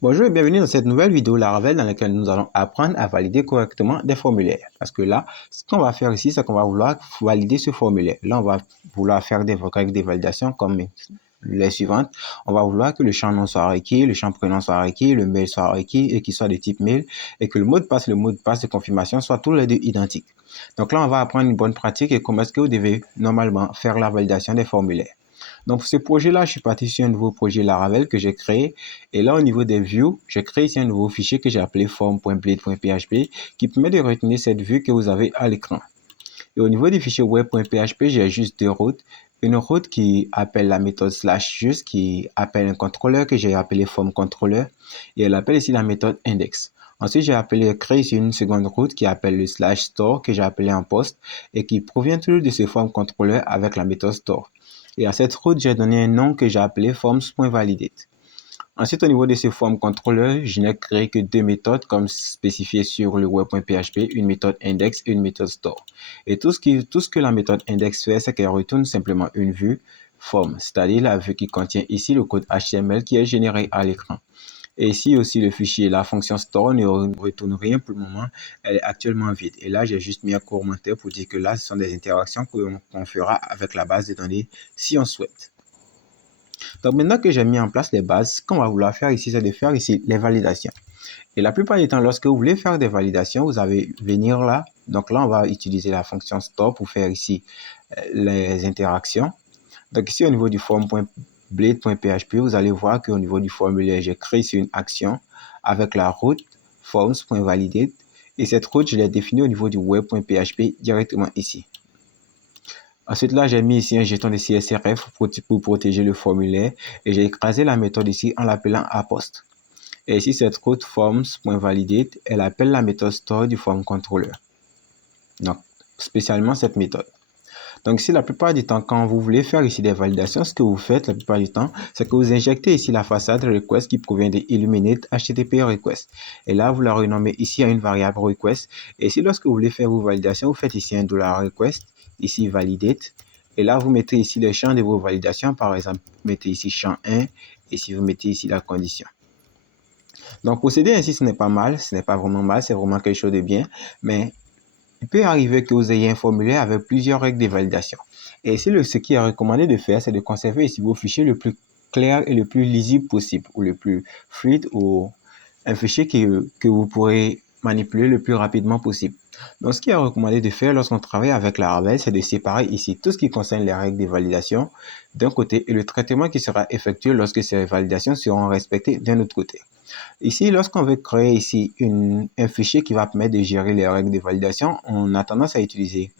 Bonjour et bienvenue dans cette nouvelle vidéo Laravel dans laquelle nous allons apprendre à valider correctement des formulaires. Parce que là, ce qu'on va faire ici, c'est qu'on va vouloir valider ce formulaire. Là, on va vouloir faire des règles de validation comme les suivantes. On va vouloir que le champ nom soit requis, le champ prénom soit requis, le mail soit requis et qu'il soit de type mail et que le mot de passe et le mot de passe de confirmation soient tous les deux identiques. Donc là, on va apprendre une bonne pratique et comment est-ce que vous devez normalement faire la validation des formulaires. Donc, pour ce projet-là, je suis parti sur un nouveau projet Laravel que j'ai créé. Et là, au niveau des views, j'ai créé ici un nouveau fichier que j'ai appelé form.blade.php qui permet de retenir cette vue que vous avez à l'écran. Et au niveau du fichier web.php, j'ai juste deux routes. Une route qui appelle la méthode slash just, qui appelle un contrôleur que j'ai appelé form_controller. Et elle appelle ici la méthode index. Ensuite, j'ai créé ici une seconde route qui appelle le slash store que j'ai appelé en post et qui provient toujours de ce form_controller avec la méthode store. Et à cette route, j'ai donné un nom que j'ai appelé forms.validate. Ensuite, au niveau de ce form_controller, je n'ai créé que deux méthodes comme spécifié sur le web.php, une méthode index et une méthode store. Et tout ce que la méthode index fait, c'est qu'elle retourne simplement une vue form, c'est-à-dire la vue qui contient ici le code HTML qui est généré à l'écran. Et ici aussi, le fichier, la fonction store ne retourne rien pour le moment. Elle est actuellement vide. Et là, j'ai juste mis un commentaire pour dire que là, ce sont des interactions qu'on fera avec la base de données si on souhaite. Donc, maintenant que j'ai mis en place les bases, ce qu'on va vouloir faire ici, c'est de faire ici les validations. Et la plupart du temps, lorsque vous voulez faire des validations, vous allez venir là. Donc là, on va utiliser la fonction store pour faire ici les interactions. Donc ici, au niveau du form.blade.php, vous allez voir qu'au niveau du formulaire, j'ai créé ici une action avec la route forms.validate. Et cette route, je l'ai définie au niveau du web.php directement ici. Ensuite, là, j'ai mis ici un jeton de CSRF pour protéger le formulaire. Et j'ai écrasé la méthode ici en l'appelant apost. Et ici, cette route forms.validate, elle appelle la méthode store du form controller. Donc, spécialement cette méthode. Donc ici, la plupart du temps, quand vous voulez faire ici des validations, ce que vous faites la plupart du temps, c'est que vous injectez ici la façade request qui provient de Illuminate HTTP request. Et là, vous la renommez ici à une variable request. Et ici, lorsque vous voulez faire vos validations, vous faites ici un $request, ici validate. Et là, vous mettez ici les champs de vos validations. Par exemple, vous mettez ici champ 1. Et si vous mettez ici la condition. Donc, procéder ainsi, ce n'est pas mal. Ce n'est pas vraiment mal. C'est vraiment quelque chose de bien. Mais il peut arriver que vous ayez un formulaire avec plusieurs règles de validation. Et ici, ce qui est recommandé de faire, c'est de conserver ici vos fichiers le plus clair et le plus lisible possible, ou le plus fluide, ou un fichier que vous pourrez manipuler le plus rapidement possible. Donc, ce qui est recommandé de faire lorsqu'on travaille avec Laravel, c'est de séparer ici tout ce qui concerne les règles de validation d'un côté et le traitement qui sera effectué lorsque ces validations seront respectées d'un autre côté. Ici, lorsqu'on veut créer ici un fichier qui va permettre de gérer les règles de validation, on a tendance à utiliser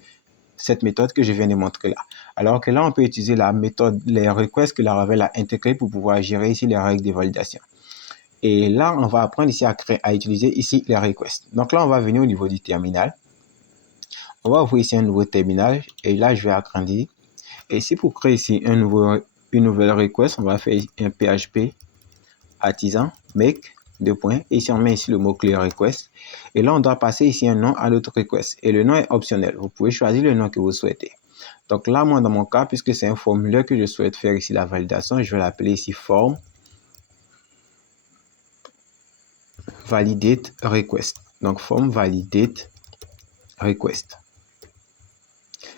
cette méthode que je viens de montrer là. Alors que là, on peut utiliser la méthode, les requests que Laravel a intégrés pour pouvoir gérer ici les règles de validation. Et là, on va apprendre ici à utiliser ici les requests. Donc là, on va venir au niveau du terminal. On va ouvrir ici un nouveau terminal et là, je vais agrandir. Et ici, pour créer ici une nouvelle request, on va faire un PHP artisan make deux points. Et ici, on met ici le mot-clé request. Et là, on doit passer ici un nom à l'autre request. Et le nom est optionnel. Vous pouvez choisir le nom que vous souhaitez. Donc là, moi, dans mon cas, puisque c'est un formulaire que je souhaite faire ici la validation, je vais l'appeler ici form validate request. Donc, form validate request.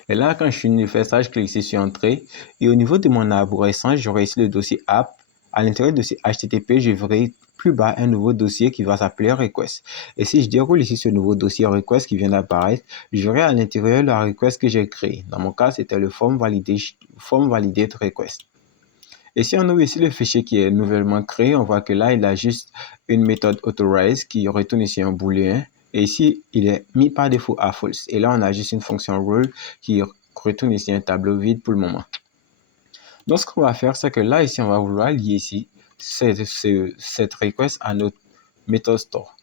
Et là, quand je finis de faire ça, je clique ici sur Entrée. Et au niveau de mon arborescence, j'aurai ici le dossier App. À l'intérieur de ce HTTP, je verrai plus bas un nouveau dossier qui va s'appeler Request. Et si je déroule ici ce nouveau dossier Request qui vient d'apparaître, je verrai à l'intérieur la request que j'ai créée. Dans mon cas, c'était le form validate request. Et si on ouvre ici le fichier qui est nouvellement créé, on voit que là, il a juste une méthode authorize qui retourne ici un booléen. Et ici, il est mis par défaut à false. Et là, on a juste une fonction rule qui retourne ici un tableau vide pour le moment. Donc, ce qu'on va faire, c'est que là, ici, on va vouloir lier ici cette request à notre méthode store.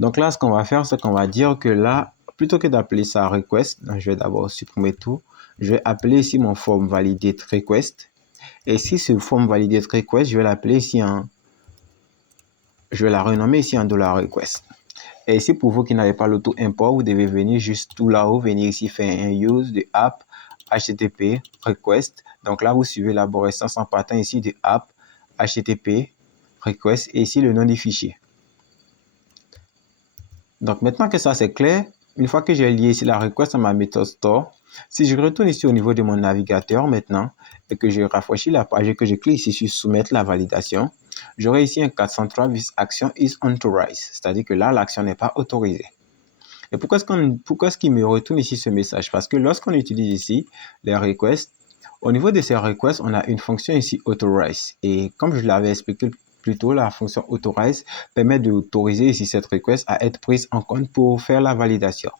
Donc là, ce qu'on va faire, c'est qu'on va dire que là, plutôt que d'appeler ça request, donc je vais d'abord supprimer tout. Je vais appeler ici mon form validate request. Et si ce form validate request, je vais l'appeler ici je vais la renommer ici en $request. Et ici, pour vous qui n'avez pas l'auto-import, vous devez venir juste tout là-haut, venir ici faire un use de app HTTP request. Donc là, vous suivez l'arborescence en partant ici de app HTTP request et ici le nom du fichier. Donc maintenant que ça c'est clair, une fois que j'ai lié ici la request à ma méthode store, si je retourne ici au niveau de mon navigateur maintenant et que je rafraîchis la page et que je clique ici sur soumettre la validation, j'aurai ici un 403 this action is unauthorized, c'est-à-dire que là l'action n'est pas autorisée. Et pourquoi est-ce qu'il me retourne ici ce message? Parce que lorsqu'on utilise ici les requests, au niveau de ces requests, on a une fonction ici authorize. Et comme je l'avais expliqué plus tôt, la fonction authorize permet d'autoriser ici cette request à être prise en compte pour faire la validation.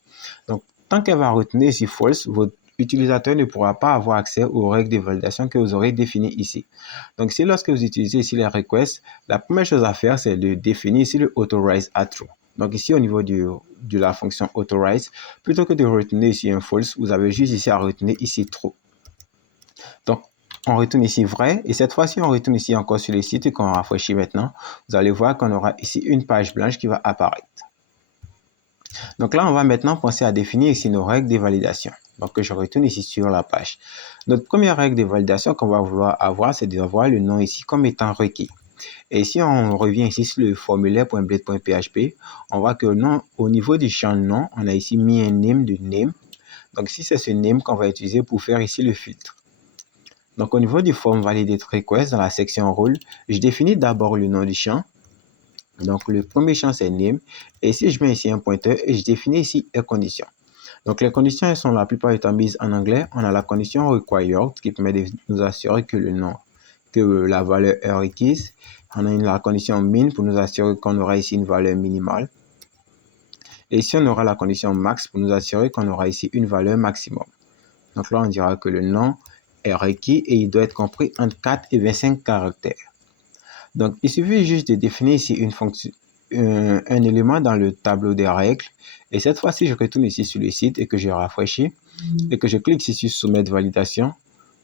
Donc, tant qu'elle va retenir ici false, votre utilisateur ne pourra pas avoir accès aux règles de validation que vous aurez définies ici. Donc, si lorsque vous utilisez ici les requests, la première chose à faire, c'est de définir ici le authorize à true. Donc ici, au niveau de la fonction authorize, plutôt que de retenir ici un false, vous avez juste ici à retenir ici true. Donc, on retourne ici vrai, et cette fois-ci, on retourne ici encore sur le site et qu'on rafraîchit maintenant. Vous allez voir qu'on aura ici une page blanche qui va apparaître. Donc là, on va maintenant penser à définir ici nos règles de validation. Donc, je retourne ici sur la page. Notre première règle de validation qu'on va vouloir avoir, c'est d'avoir le nom ici comme étant requis. Et si on revient ici sur le formulaire.blade.php, on voit que non, au niveau du champ nom, on a ici mis un name de name. Donc ici, c'est ce name qu'on va utiliser pour faire ici le filtre. Donc au niveau du form validate request, dans la section role, je définis d'abord le nom du champ. Donc le premier champ, c'est name. Et ici, je mets ici un pointeur et je définis ici les conditions. Donc les conditions, elles sont la plupart du temps mises en anglais. On a la condition required qui permet de nous assurer que le nom, que la valeur est requise. On a la condition min pour nous assurer qu'on aura ici une valeur minimale. Et ici, on aura la condition max pour nous assurer qu'on aura ici une valeur maximum. Donc là, on dira que le nom est requis et il doit être compris entre 4 et 25 caractères. Donc, il suffit juste de définir ici une fonction, un élément dans le tableau des règles. Et cette fois-ci, je retourne ici sur le site et que je rafraîchis et que je clique ici sur soumettre validation.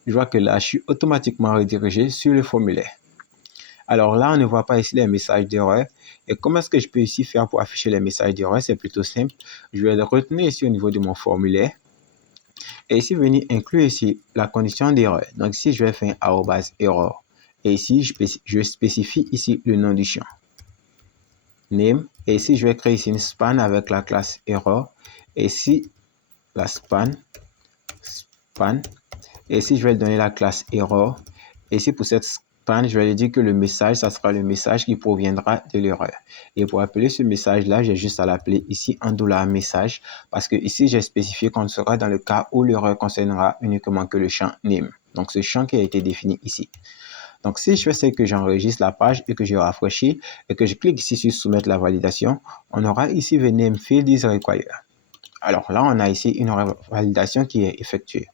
Je vois que là, je suis automatiquement redirigé sur le formulaire. Alors là, on ne voit pas ici les messages d'erreur. Et comment est-ce que je peux ici faire pour afficher les messages d'erreur? C'est plutôt simple. Je vais le retenir ici au niveau de mon formulaire. Et ici, venir inclure ici la condition d'erreur. Donc ici, je vais faire un @error. Et ici, je spécifie ici le nom du champ. Name. Et ici, je vais créer ici une span avec la classe error. Et ici, la span. Et ici, je vais donner la classe error. Et ici, pour cette span, je vais lui dire que le message, ça sera le message qui proviendra de l'erreur. Et pour appeler ce message-là, j'ai juste à l'appeler ici en $message. Parce que ici, j'ai spécifié qu'on sera dans le cas où l'erreur concernera uniquement que le champ name. Donc, ce champ qui a été défini ici. Donc, si je fais c'est que j'enregistre la page et que je rafraîchis et que je clique ici sur soumettre la validation, on aura ici the name field is required. Alors là, on a ici une validation qui est effectuée.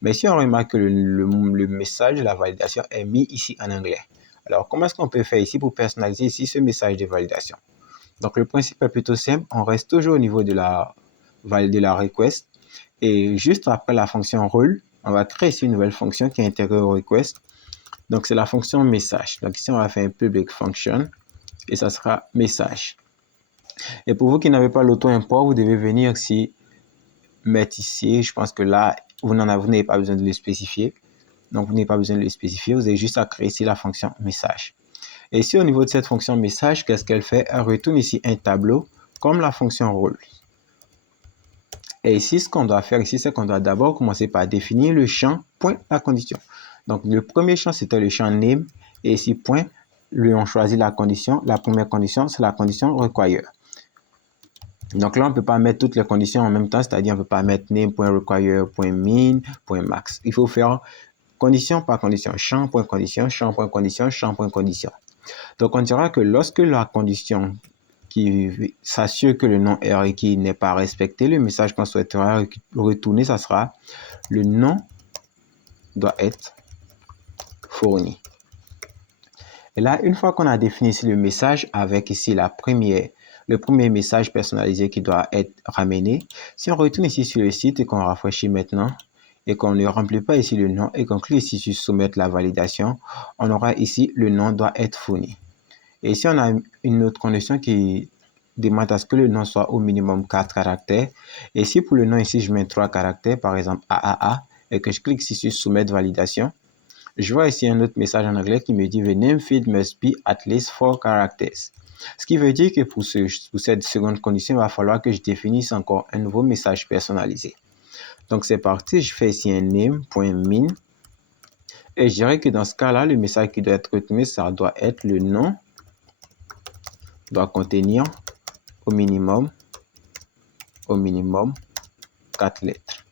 Mais si on remarque que le message de la validation est mis ici en anglais. Alors, comment est-ce qu'on peut faire ici pour personnaliser ici ce message de validation? Donc, le principe est plutôt simple. On reste toujours au niveau de la request. Et juste après la fonction role, on va créer ici une nouvelle fonction qui est intégrée au request. Donc, c'est la fonction message. Donc, ici, on va faire un public function et ça sera message. Et pour vous qui n'avez pas l'auto-import, vous devez venir ici, mettre ici. Je pense que là, vous n'avez pas besoin de le spécifier. Donc, vous n'avez pas besoin de le spécifier. Vous avez juste à créer ici la fonction message. Et ici, au niveau de cette fonction message, qu'est-ce qu'elle fait? Elle retourne ici un tableau comme la fonction role. Et ici, ce qu'on doit faire ici, c'est qu'on doit d'abord commencer par définir le champ point la condition. Donc, le premier champ, c'était le champ name. Et ici, point, on choisit la condition. La première condition, c'est la condition required. Donc là, on ne peut pas mettre toutes les conditions en même temps, c'est-à-dire on ne peut pas mettre name.require, .min, .max. Il faut faire condition par condition, champ.condition, champ.condition, champ.condition. Donc on dira que lorsque la condition qui s'assure que le nom est requis n'est pas respecté, le message qu'on souhaitera retourner, ça sera le nom doit être fourni. Et là, une fois qu'on a défini ici le message avec ici le premier message personnalisé qui doit être ramené, si on retourne ici sur le site et qu'on rafraîchit maintenant et qu'on ne remplit pas ici le nom et qu'on clique ici sur soumettre la validation, on aura ici le nom doit être fourni. Et ici, on a une autre condition qui demande à ce que le nom soit au minimum 4 caractères. Et si pour le nom ici, je mets 3 caractères, par exemple AAA, et que je clique ici sur soumettre validation, Je vois ici un autre message en anglais qui me dit « The name field must be at least 4 characters ». Ce qui veut dire que pour cette seconde condition, il va falloir que je définisse encore un nouveau message personnalisé. Donc, c'est parti. Je fais ici un name.min. Et je dirais que dans ce cas-là, le message qui doit être retenu, ça doit être le nom, doit contenir au minimum 4 lettres.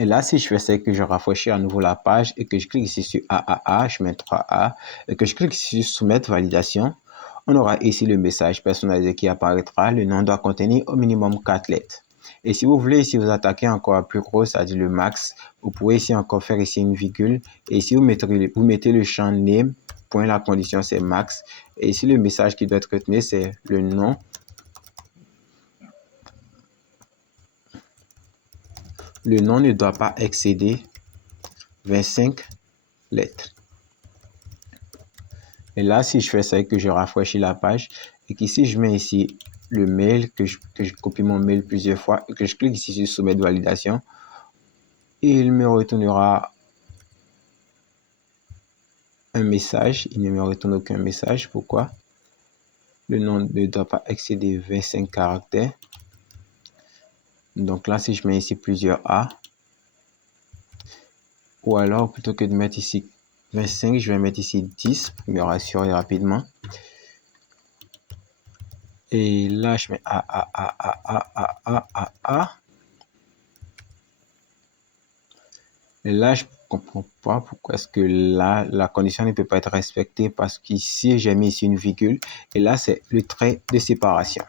Et là, si je fais ça et que je rafraîchis à nouveau la page et que je clique ici sur AAA, je mets 3A, et que je clique ici sur Soumettre validation, on aura ici le message personnalisé qui apparaîtra. Le nom doit contenir au minimum 4 lettres. Et si vous voulez ici vous attaquer encore à plus gros, c'est-à-dire le max, vous pouvez ici encore faire ici une virgule. Et ici, vous mettez le champ name, point, la condition c'est max. Et ici, le message qui doit être retenu, c'est le nom. Le nom ne doit pas excéder 25 lettres. Et là, si je fais ça et que je rafraîchis la page, et qu'ici, je mets ici le mail, que je copie mon mail plusieurs fois, et que je clique ici sur Soumettre validation, il me retournera un message. Il ne me retourne aucun message. Pourquoi? Le nom ne doit pas excéder 25 caractères. Donc là, si je mets ici plusieurs A, ou alors plutôt que de mettre ici 25, je vais mettre ici 10 pour me rassurer rapidement. Et là, je mets A. Et là, je ne comprends pas pourquoi est-ce que là, la condition ne peut pas être respectée, parce qu'ici, j'ai mis ici une virgule. Et là, c'est le trait de séparation.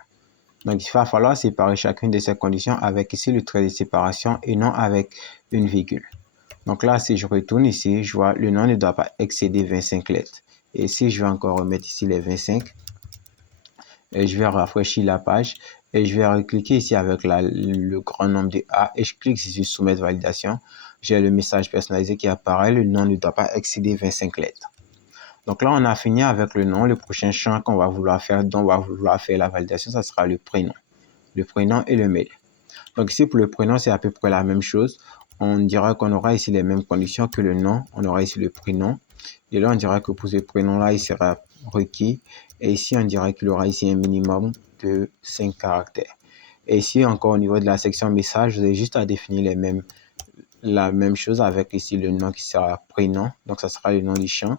Donc, il va falloir séparer chacune de ces conditions avec ici le trait de séparation et non avec une virgule. Donc là, si je retourne ici, je vois le nom ne doit pas excéder 25 lettres. Et si je vais encore remettre ici les 25, et je vais rafraîchir la page et je vais recliquer ici avec le grand nombre de A et je clique ici sur Soumettre validation. J'ai le message personnalisé qui apparaît. Le nom ne doit pas excéder 25 lettres. Donc là, on a fini avec le nom. Le prochain champ qu'on va vouloir faire, dont on va vouloir faire la validation, ça sera le prénom. Le prénom et le mail. Donc ici, pour le prénom, c'est à peu près la même chose. On dira qu'on aura ici les mêmes conditions que le nom. On aura ici le prénom. Et là, on dira que pour ce prénom-là, il sera requis. Et ici, on dira qu'il aura ici un minimum de 5 caractères. Et ici, encore au niveau de la section message, vous avez juste à définir la même chose avec ici le nom qui sera prénom. Donc, ça sera le nom du champ.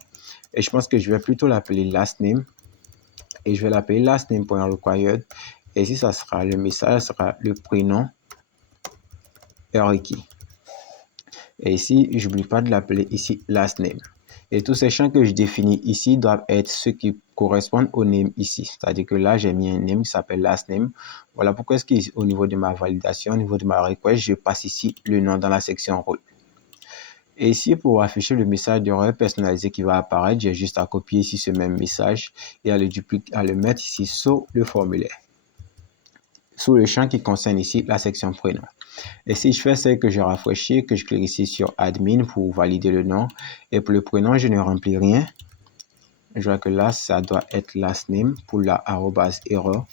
Et je pense que je vais plutôt l'appeler last name. Et je vais l'appeler lastname.required. Et ici, ça sera le message, ça sera le prénom est requis. Et ici, je n'oublie pas de l'appeler ici last name. Et tous ces champs que je définis ici doivent être ceux qui correspondent au name ici. C'est-à-dire que là, j'ai mis un name qui s'appelle last name. Voilà pourquoi est-ce qu'au niveau de ma validation, au niveau de ma request, je passe ici le nom dans la section rôle. Et ici, pour afficher le message d'erreur personnalisé qui va apparaître, j'ai juste à copier ici ce même message et à le mettre ici sur le formulaire, sous le champ qui concerne ici la section prénom. Et si je fais ça que je rafraîchis, que je clique ici sur admin pour valider le nom, et pour le prénom, je ne remplis rien. Je vois que là, ça doit être last name pour la @error.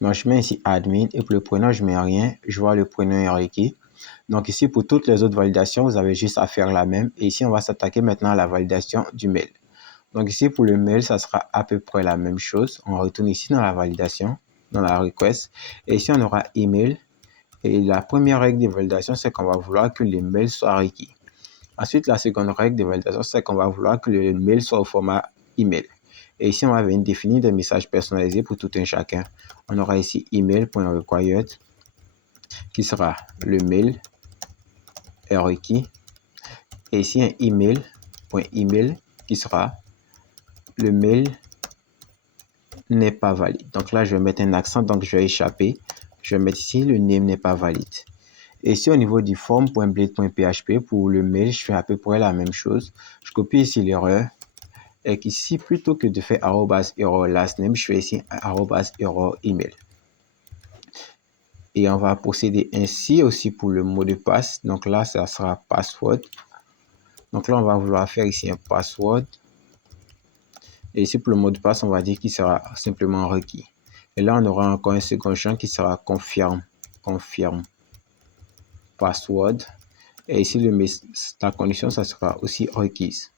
Donc, je mets ici admin et pour le prénom, je mets rien. Je vois le prénom est requis. Donc ici, pour toutes les autres validations, vous avez juste à faire la même. Et ici, on va s'attaquer maintenant à la validation du mail. Donc ici, pour le mail, ça sera à peu près la même chose. On retourne ici dans la validation, dans la request. Et ici, on aura email. Et la première règle de validation, c'est qu'on va vouloir que les mails soient requis. Ensuite, la seconde règle de validation, c'est qu'on va vouloir que le mail soit au format email. Et ici, on va venir définir des messages personnalisés pour tout un chacun. On aura ici email.required qui sera le mail est requis. Et ici, un email.email qui sera le mail n'est pas valide. Donc là, je vais mettre un accent, donc je vais échapper. Je vais mettre ici le name n'est pas valide. Et ici, au niveau du form.blade.php, pour le mail, je fais à peu près la même chose. Je copie ici l'erreur. Et ici, plutôt que de faire @error lastname, je fais ici @error email. Et on va procéder ainsi aussi pour le mot de passe. Donc là, ça sera password. Donc là, on va vouloir faire ici un password. Et ici, pour le mot de passe, on va dire qu'il sera simplement requis. Et là, on aura encore un second champ qui sera confirm password. Et ici, la condition, ça sera aussi requise.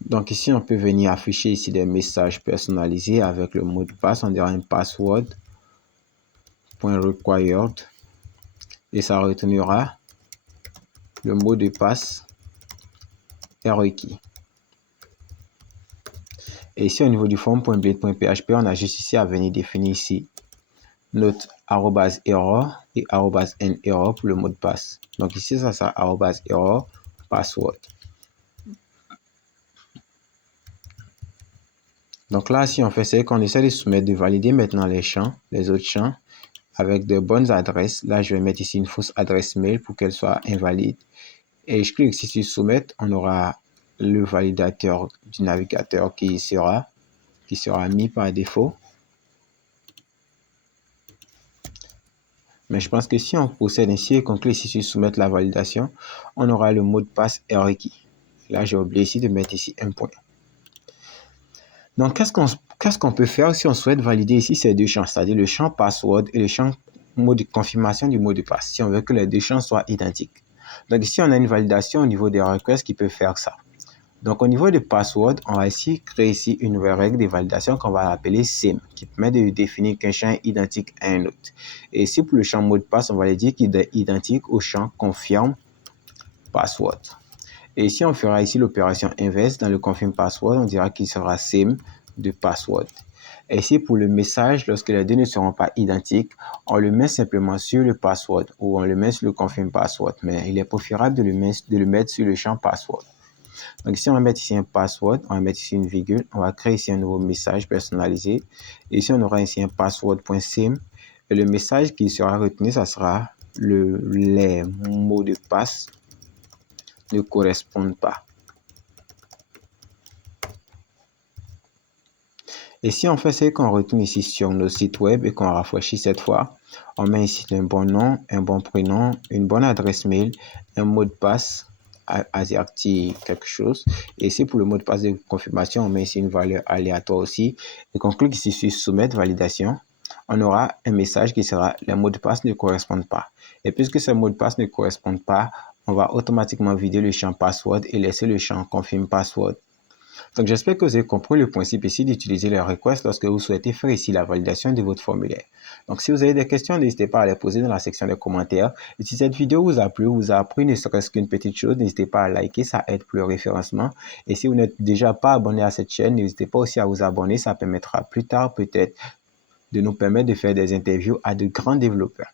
Donc ici, on peut venir afficher ici des messages personnalisés avec le mot de passe. On dira un password.required et ça retournera le mot de passe est requis. Et ici, au niveau du form.blade.php, on a juste ici à venir définir ici note @error et @nerror pour le mot de passe. Donc ici, ça sera @error password. Donc là, si on fait, c'est qu'on essaie de soumettre, de valider maintenant les autres champs avec de bonnes adresses. Là, je vais mettre ici une fausse adresse mail pour qu'elle soit invalide. Et je clique ici sur soumettre. On aura le validateur du navigateur qui sera mis par défaut. Mais je pense que si on procède ainsi et qu'on clique ici sur soumettre la validation, on aura le mot de passe est requis. Là, j'ai oublié ici de mettre ici un point. Donc, qu'est-ce qu'on peut faire si on souhaite valider ici ces deux champs, c'est-à-dire le champ password et le champ mot de confirmation du mot de passe, si on veut que les deux champs soient identiques. Donc ici, on a une validation au niveau des requests qui peut faire ça. Donc au niveau de password, on va ici créer ici une nouvelle règle de validation qu'on va appeler SIM, qui permet de définir qu'un champ est identique à un autre. Et ici, pour le champ mot de passe, on va lui dire qu'il est identique au champ confirme password. Et ici, on fera ici l'opération inverse. Dans le confirm password, on dira qu'il sera same de password. Et ici, pour le message, lorsque les deux ne seront pas identiques, on le met simplement sur le password ou on le met sur le confirm password. Mais il est préférable de le mettre sur le champ password. Donc ici, on va mettre ici un password, on va mettre ici une virgule, on va créer ici un nouveau message personnalisé. Et ici, on aura ici un password.sim. Et le message qui sera retenu, ça sera les mots de passe ne correspondent pas. Et si on fait ce qu'on retourne ici sur nos sites web et qu'on rafraîchit cette fois, on met ici un bon nom, un bon prénom, une bonne adresse mail, un mot de passe AZERTY quelque chose. Et ici pour le mot de passe de confirmation, on met ici une valeur aléatoire aussi. Et qu'on clique ici sur soumettre validation, on aura un message qui sera les mots de passe ne correspondent pas. Et puisque ces mots de passe ne correspondent pas, on va automatiquement vider le champ password et laisser le champ confirm password. Donc, j'espère que vous avez compris le principe ici d'utiliser les requests lorsque vous souhaitez faire ici la validation de votre formulaire. Donc, si vous avez des questions, n'hésitez pas à les poser dans la section des commentaires. Et si cette vidéo vous a plu, vous a appris ne serait-ce qu'une petite chose, n'hésitez pas à liker, ça aide pour le référencement. Et si vous n'êtes déjà pas abonné à cette chaîne, n'hésitez pas aussi à vous abonner, ça permettra plus tard peut-être de nous permettre de faire des interviews à de grands développeurs.